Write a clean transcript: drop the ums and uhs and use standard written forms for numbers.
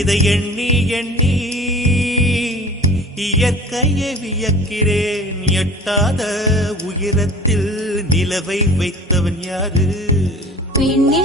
இதை எண்ணி எண்ணி இயற்கையை வியக்கிறேன். எட்டாத உயரத்தில் நிலவை வைத்தவன் யாரு? பெண்ணே